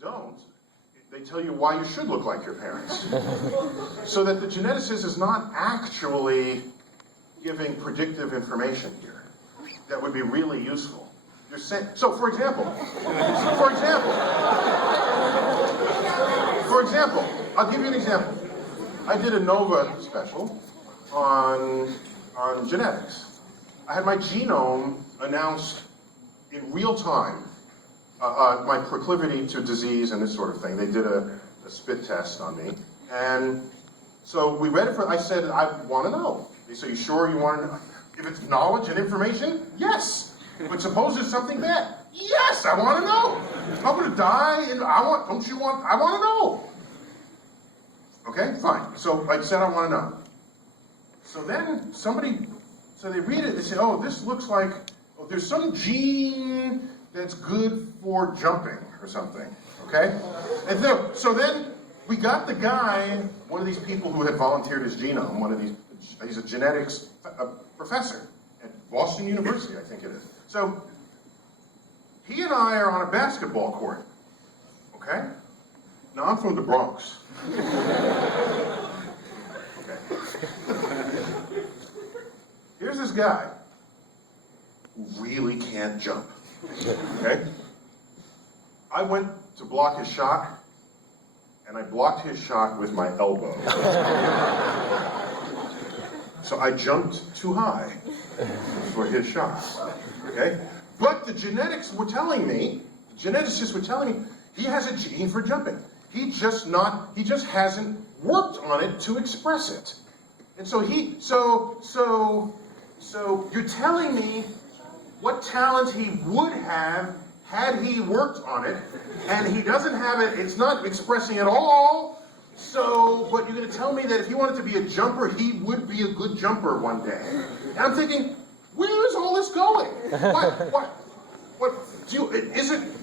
don't, they tell you why you should look like your parents. So that the geneticist is not actually giving predictive information here that would be really useful. You're saying, so for example, I'll give you an example. I did a Nova special on genetics. I had my genome announced in real time, my proclivity to disease and this sort of thing. They did a spit test on me. And so we read it I said, I want to know. They say, you sure you want to know? If it's knowledge and information, yes. But suppose there's something bad. Yes, I want to know. If I'm going to die, and I want to know. Okay, fine. So I said I want to know. So then so they read it, they say, oh, this looks like, there's some gene that's good for jumping or something, okay? And so then we got the guy, one of these people who had volunteered his genome, he's a genetics professor at Boston University, I think it is. So he and I are on a basketball court, okay? Now I'm from the Bronx. Okay. Here's this guy who really can't jump, okay? I went to block his shot, and I blocked his shot with my elbow. So I jumped too high for his shot, okay? But the geneticists were telling me, he has a gene for jumping. He just hasn't worked on it to express it. And so so you're telling me what talent he would have had he worked on it, and he doesn't have it, it's not expressing at all, but you're going to tell me that if he wanted to be a jumper, he would be a good jumper one day. And I'm thinking, where is all this going?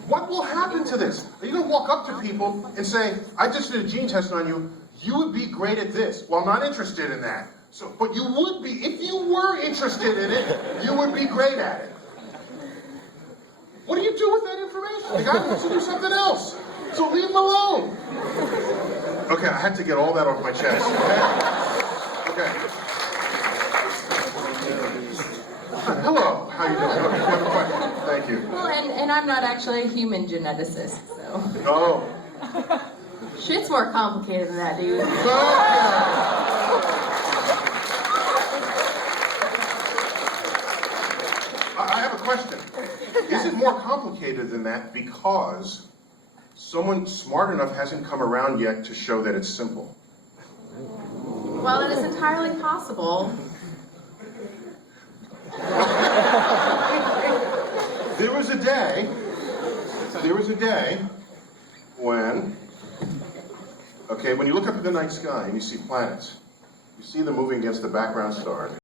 What will happen to this? Are you going to walk up to people and say, I just did a gene test on you, you would be great at this. Well, I'm not interested in that. But you would be, if you were interested in it, you would be great at it. What do you do with that information? The guy wants to do something else. So leave him alone. Okay, I had to get all that off my chest. Okay. Hello, how you doing? Okay, you have a question. Thank you. Well, and I'm not actually a human geneticist, so. Oh. Shit's more complicated than that, dude. I have a question. Is it more complicated than that because someone smart enough hasn't come around yet to show that it's simple? Well, it is entirely possible. There was a day when you look up at the night sky and you see planets, you see them moving against the background stars.